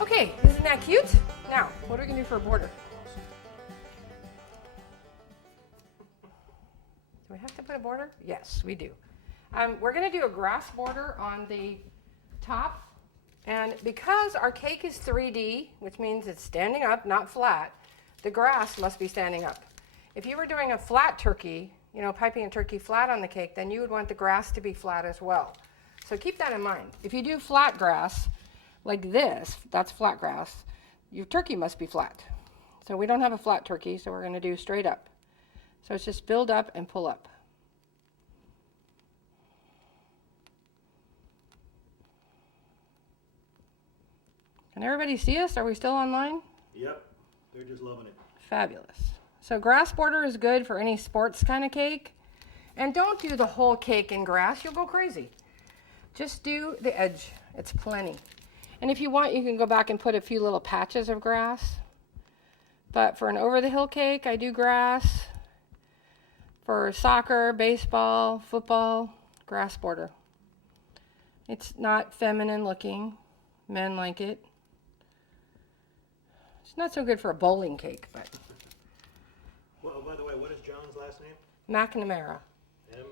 Okay, isn't that cute? Now, what are we going to do for a border? Do we have to put a border? Yes, we do. We're going to do a grass border on the top. And because our cake is 3D, which means it's standing up, not flat, the grass must be standing up. If you were doing a flat turkey, you know, piping a turkey flat on the cake, then you would want the grass to be flat as well. So keep that in mind. If you do flat grass, like this, that's flat grass, your turkey must be flat. So we don't have a flat turkey, so we're going to do straight up. So it's just build up and pull up. Can everybody see us? Are we still online? Yep, they're just loving it. Fabulous. So grass border is good for any sports kind of cake. And don't do the whole cake in grass, you'll go crazy. Just do the edge, it's plenty. And if you want, you can go back and put a few little patches of grass. But for an over-the-hill cake, I do grass. For soccer, baseball, football, grass border. It's not feminine looking. Men like it. It's not so good for a bowling cake, but. Well, by the way, what is John's last name? McNamara.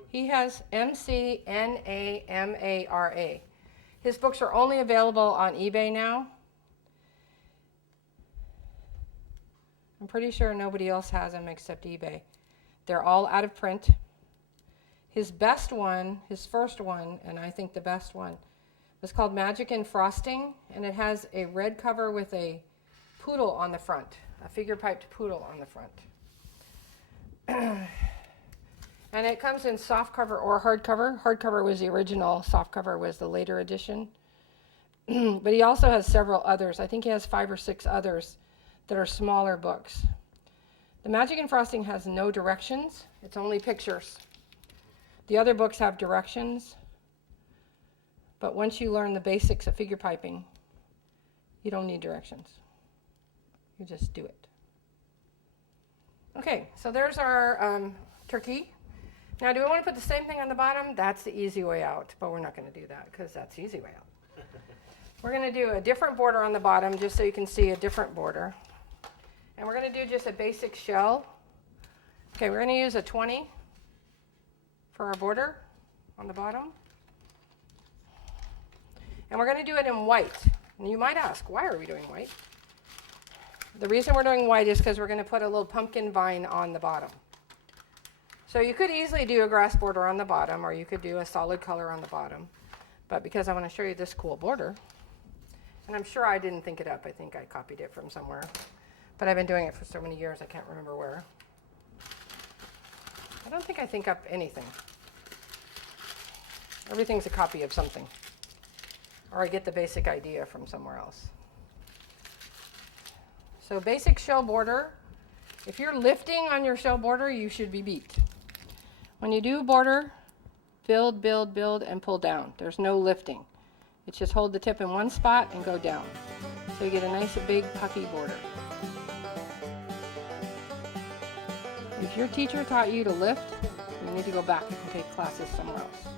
He has McNamara. His books are only available on eBay now. I'm pretty sure nobody else has them except eBay. They're all out of print. His best one, his first one, and I think the best one, was called Magic and Frosting, and it has a red cover with a poodle on the front, a figure-piped poodle on the front. And it comes in soft cover or hardcover. Hardcover was the original, soft cover was the later edition. But he also has several others. I think he has 5 or 6 others that are smaller books. The Magic and Frosting has no directions. It's only pictures. The other books have directions. But once you learn the basics of figure piping, you don't need directions. You just do it. Okay, so there's our turkey. Now, do we want to put the same thing on the bottom? That's the easy way out, but we're not going to do that because that's the easy way out. We're going to do a different border on the bottom just so you can see a different border. And we're going to do just a basic shell. Okay, we're going to use a 20 for our border on the bottom. And we're going to do it in white. And you might ask, why are we doing white? The reason we're doing white is because we're going to put a little pumpkin vine on the bottom. So you could easily do a grass border on the bottom, or you could do a solid color on the bottom. But because I want to show you this cool border, and I'm sure I didn't think it up. I think I copied it from somewhere. But I've been doing it for so many years, I can't remember where. I don't think I think up anything. Everything's a copy of something. Or I get the basic idea from somewhere else. So basic shell border. If you're lifting on your shell border, you should be beat. When you do border, build, build, build, and pull down. There's no lifting. It's just hold the tip in one spot and go down. So you get a nice big puffy border. If your teacher taught you to lift, you need to go back and take classes somewhere else.